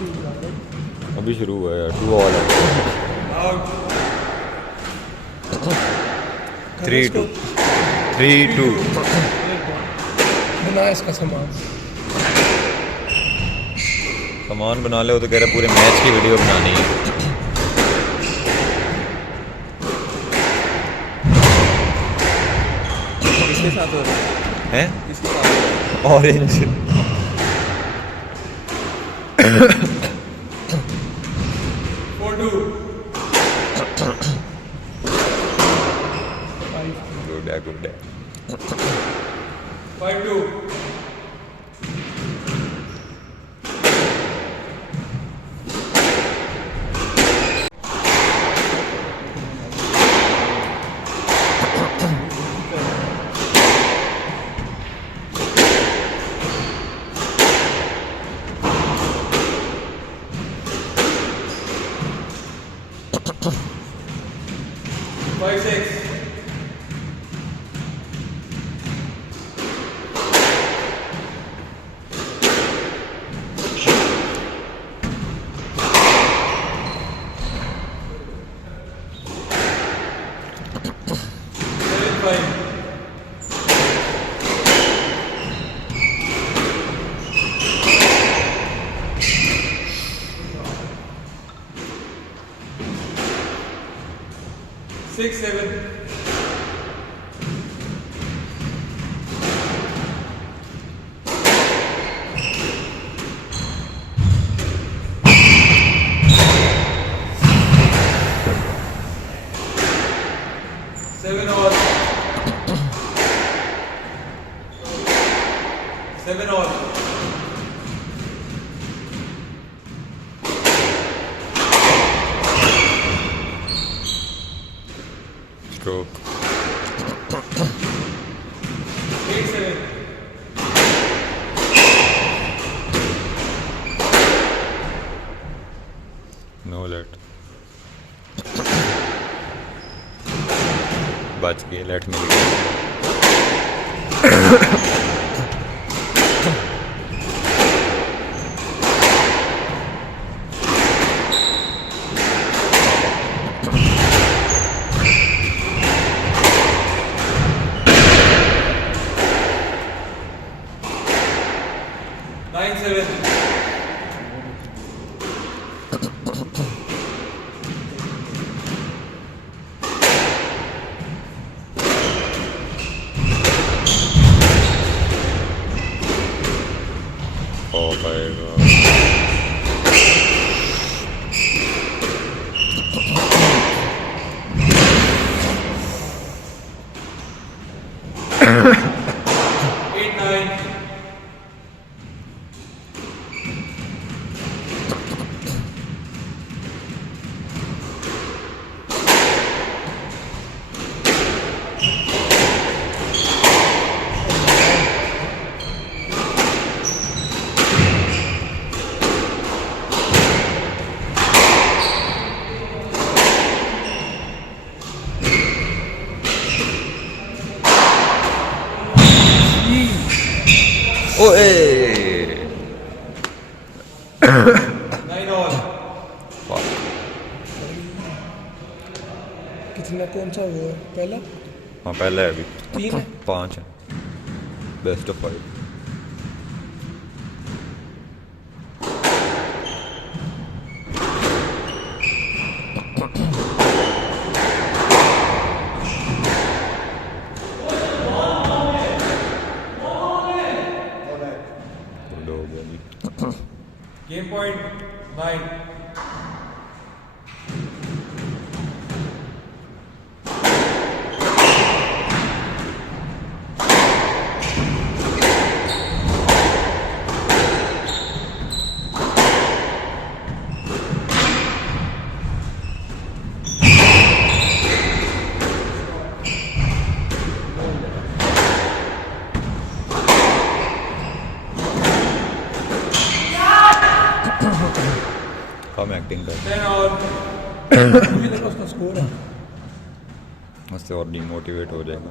अभी शुरू हुआ है यार, 2 ऑल है। 3-2 3-2 बना इसका सामान बना ले, वो तो कह रहा पूरे मैच की वीडियो बनानी है। किसके साथ हो रहा हैं? किसके साथ? ऑरेंज। 4-2 गुड है। 5-2 5-6 7-5 6-7 7 all 7 all stroke 8-7 no late. बच गए, लेट मिल गया। हो पाएगा। ओए 9 all कितना कौन सा वो है पहला? हाँ पहला है, अभी 3 है। 5 है, बेस्ट ऑफ 5। game point 9 हम एक्टिंग कर 10 all अभी देखो उसका स्कोर है। उससे और डिमोटिवेट हो जाएगा।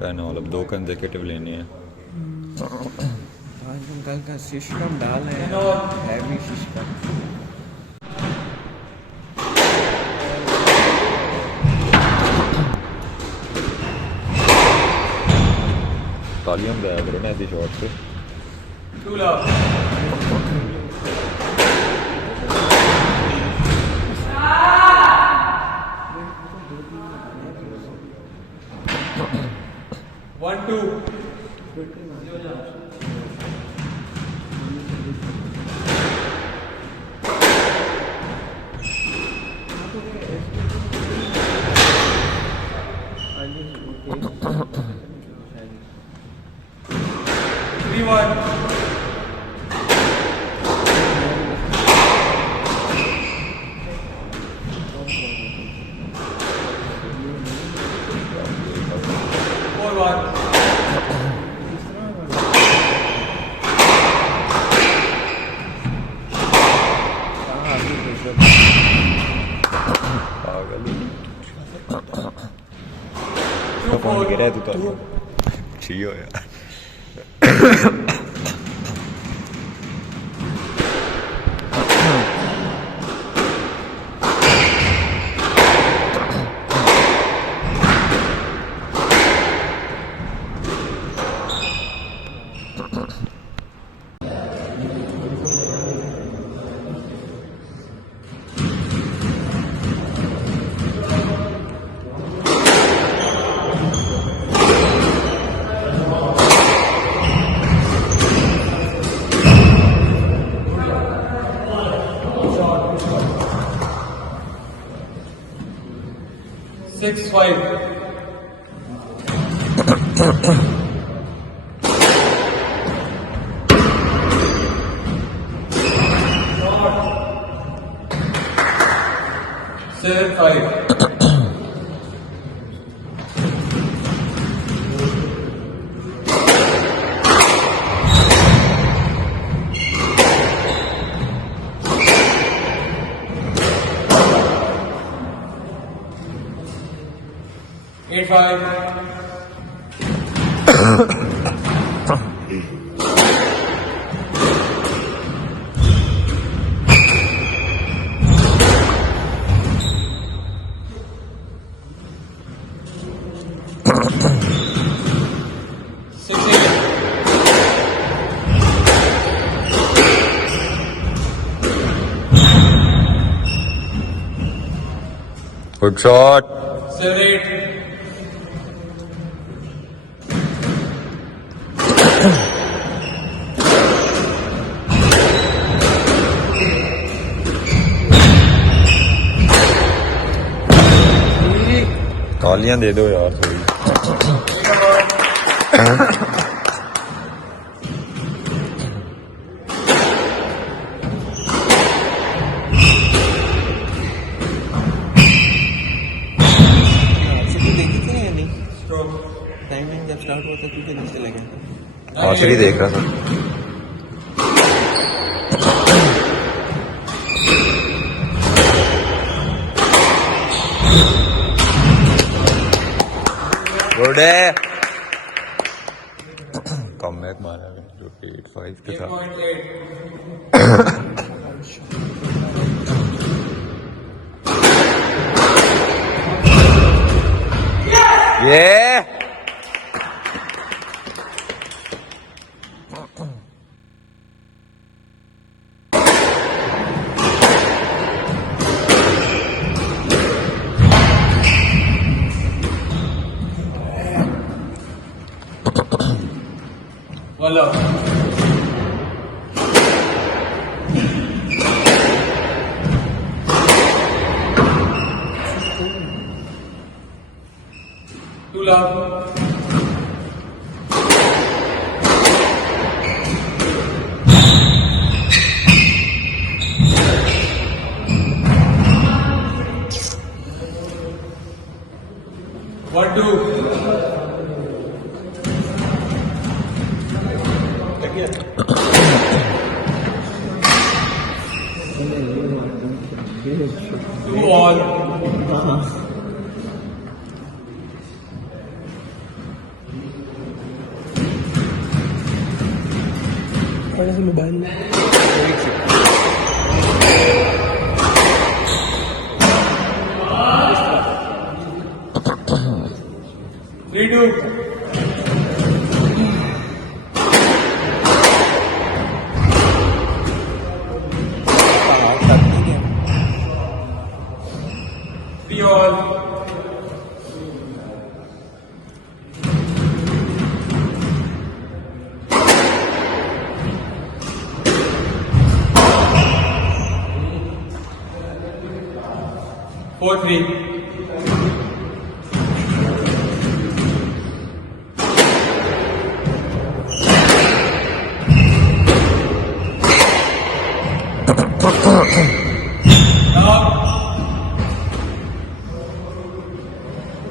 10 ऑल अब 2 कंसेक्यूटिव लेने हैं. आज हम कल का सिस्टम डाल रहे हैं, हैवी सिस्टम. तालियां बजाया करो ना ऐसी शॉट पे. 2 love. One, two. Three, one. Four, one. तो फोन गिरा है तू तो छी हो यार. Six, five. Seven, five. 8-5. Good shot. 7-8. तालियां दे दो यार थोड़ी. टाइमिंग जब स्टार्ट होता है क्योंकि नीचे लगे आखिरी देख रहा था. गुड है. कम बैक मारा है जो 8-5 के साथ. 8. ये Hello. Two love. One, two. Two all. थोड़ा सा मोबाइल में 3-2. Three all. Four three.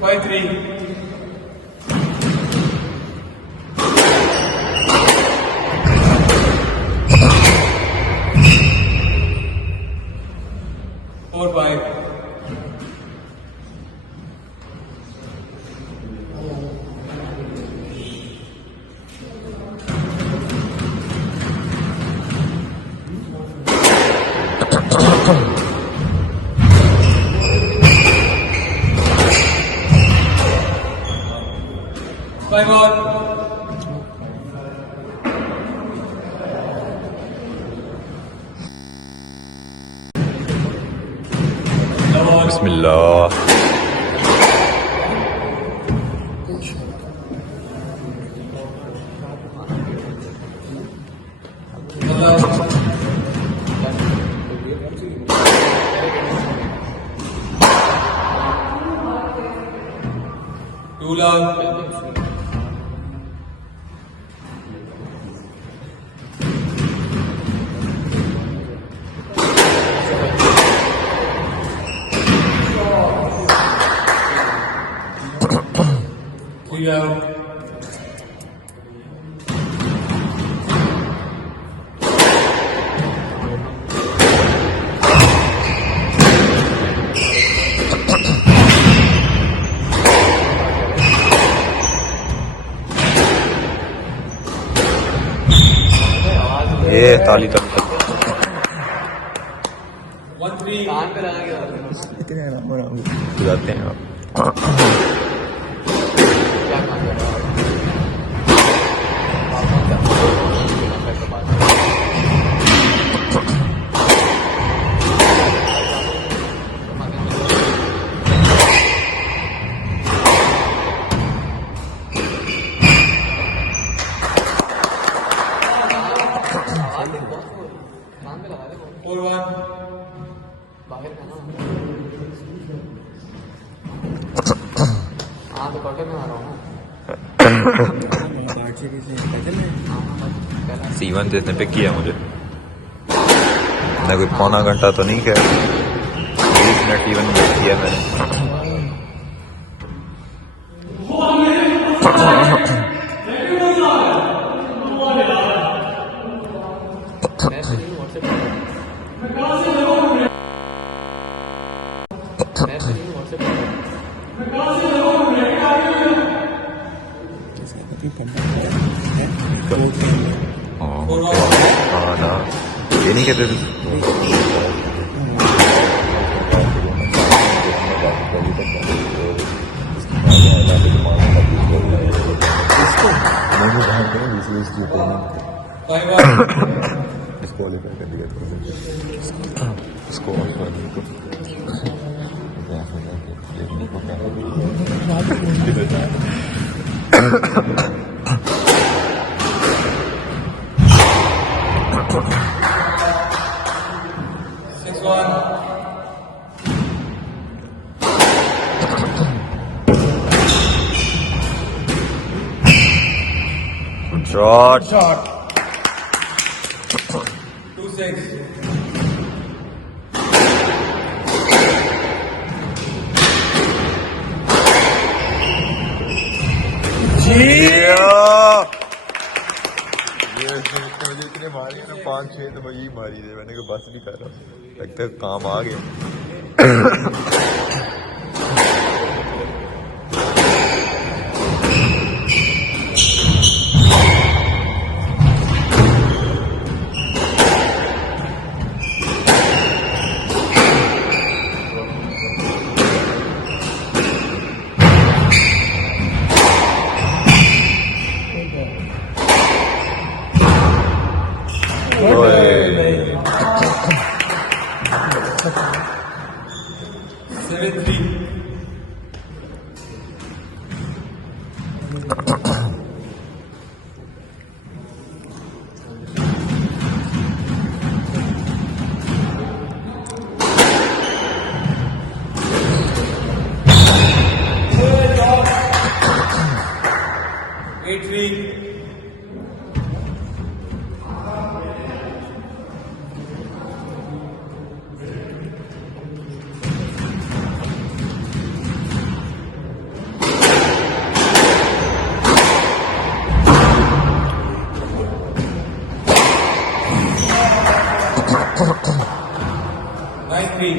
Five three. Four five. Five all. Bismillah. Two love. Three out. ये ताली तक 1-3. जाते हैं आप Four one. C1 से इसने पिक किया मुझे ना कोई पौना घंटा तो नहीं किया 20 मिनट C1 में वेट किया मैंने ये नहीं कहते थे डिस्क्वालीफाई कर दिया इसको Shot. 2-6. मुझे इतने मारी है ना 5-6 तो मैं यही मारी थी मैंने कहा बस भी कर रहा हूँ लगता है काम आ गया 3.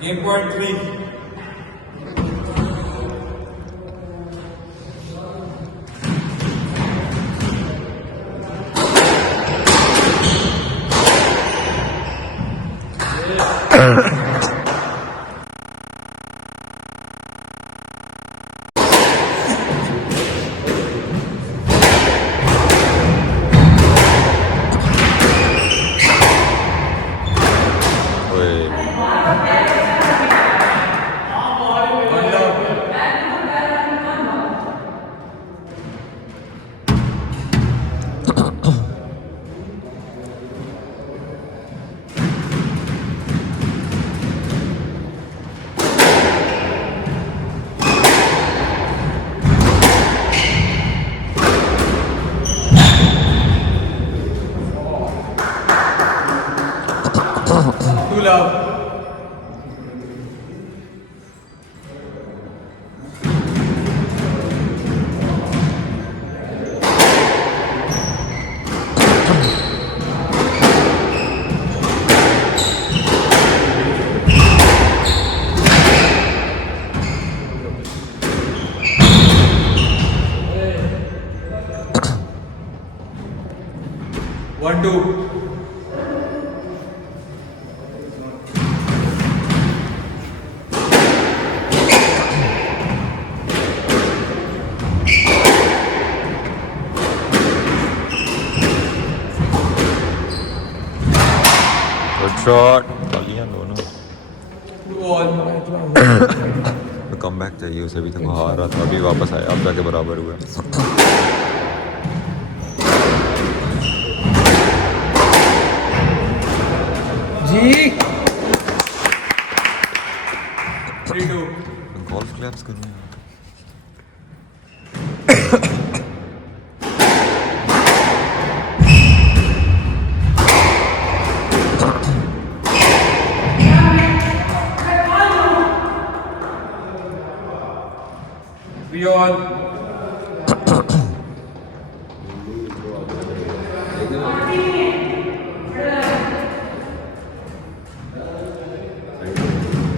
Game point 3. Two love. One, two. Good shot. तालियां दोनों. Two all. तो कम बैक चाहिए उसे, अभी तक वो हार रहा था, अभी वापस आया, अब जाके बराबर हुआ. जी 3-2. गोल्फ क्लब्स करूँ यार. Three all.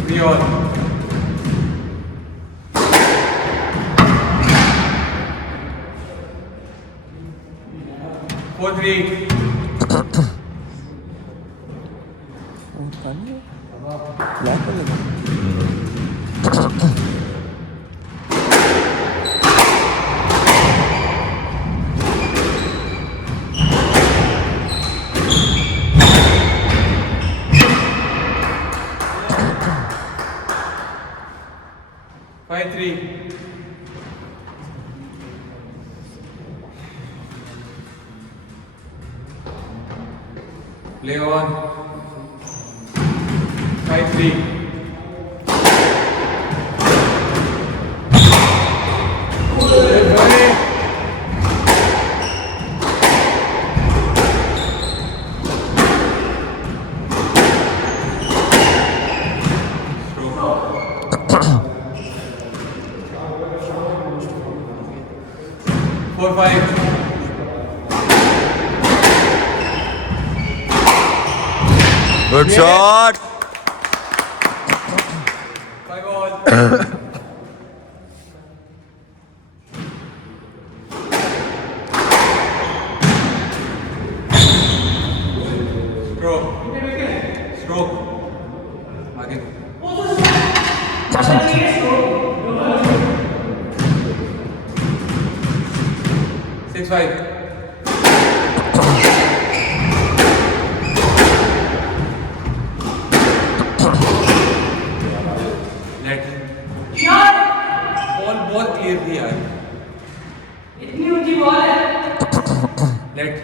Three all. 4-3. Five, 3. Play on. 5-3. Four, 5. Good shot. 5 all. Stroke. Stroke. आगे. 6-5. बॉल क्लियर थी यार. इतनी ऊंची बॉल है. Late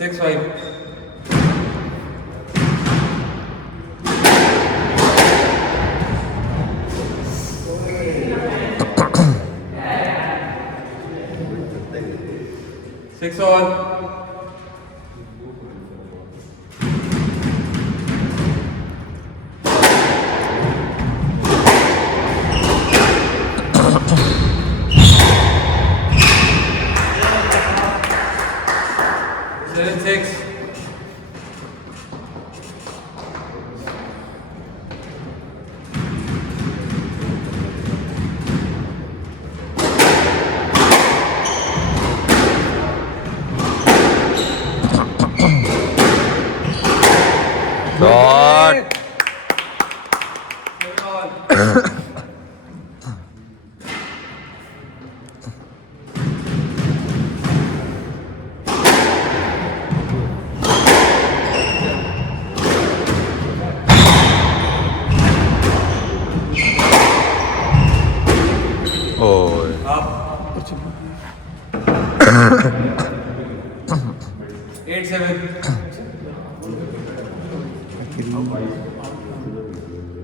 6-5. Six all. Seven, six. Shot. Oh. Eight, seven.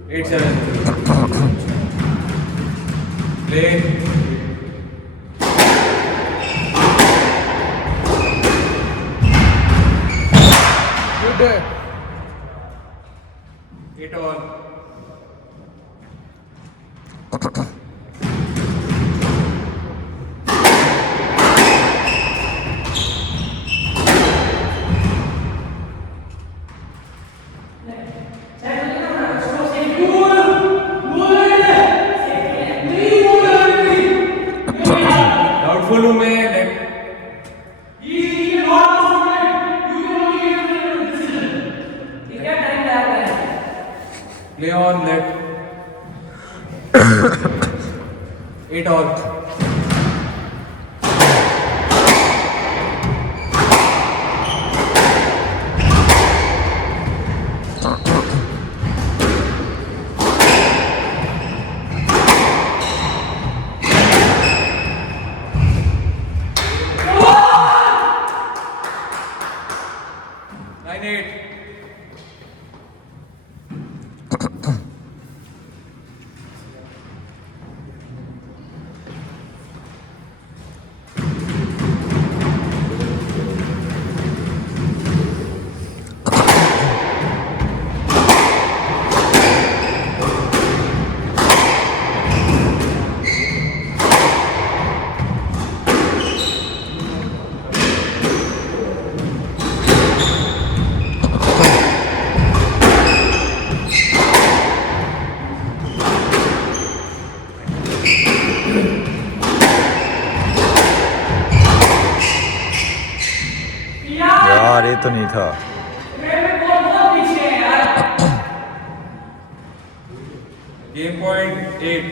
8-7. Play. Good. 8-all. Doubtful हूँ मैं net. Play on net. 8-all. Nine, eight. यार ये तो नहीं था. Game point 8.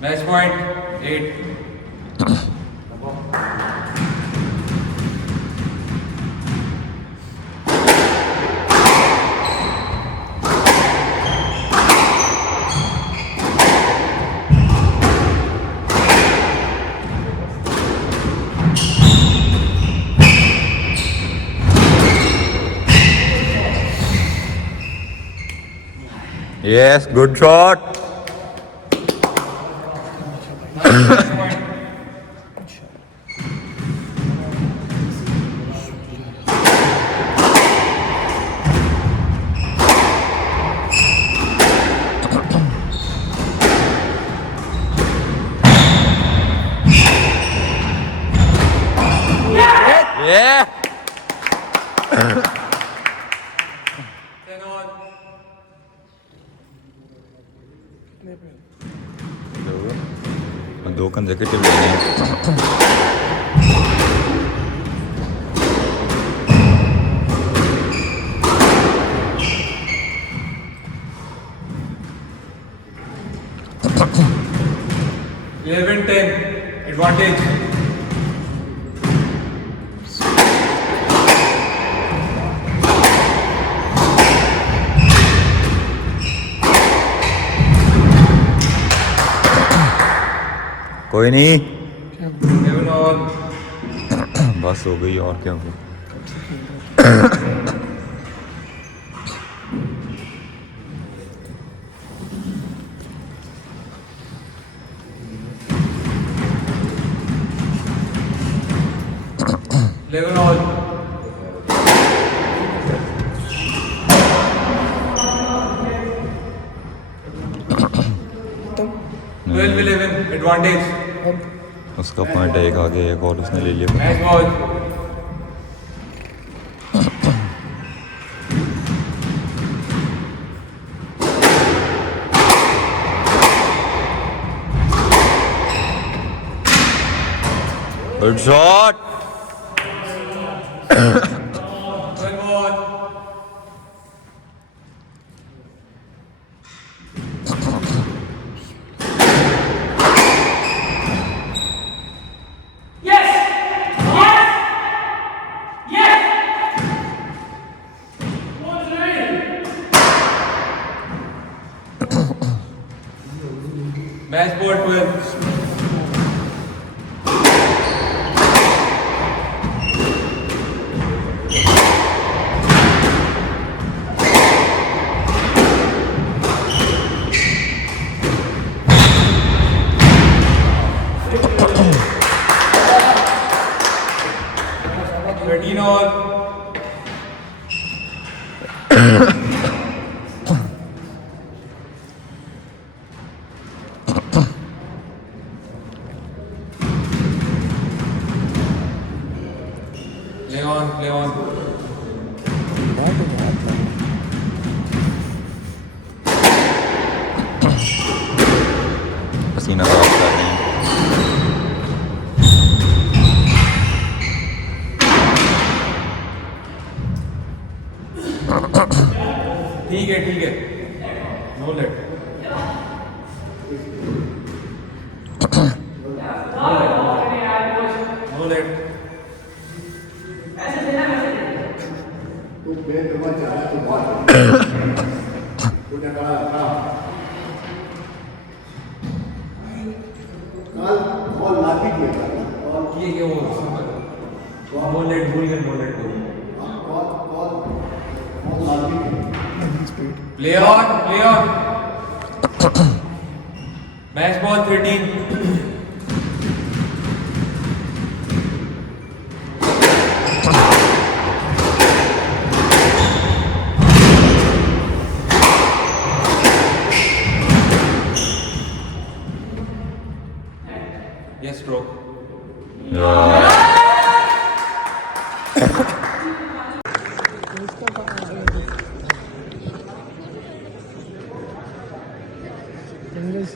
Match point 8. Yes, good shot. Yeah. 10-all. दो कंसेक्यूटिव लेने हैं. Eleven, 10. Advantage. कोई नहीं. 11-all. बस हो गई और क्या होगा. Level all. Twelve 11 advantage. उसका पॉइंट एक आगे एक और उसने ले लिया. Nice ball. Good shot. Good ball. Match ball 12. All. Play on. पसीना साफ कर रहे हैं. ठीक है. No let. No let. ये वो no let भूल गए. No let Play on. Match ball 13. Yes, stroke. English.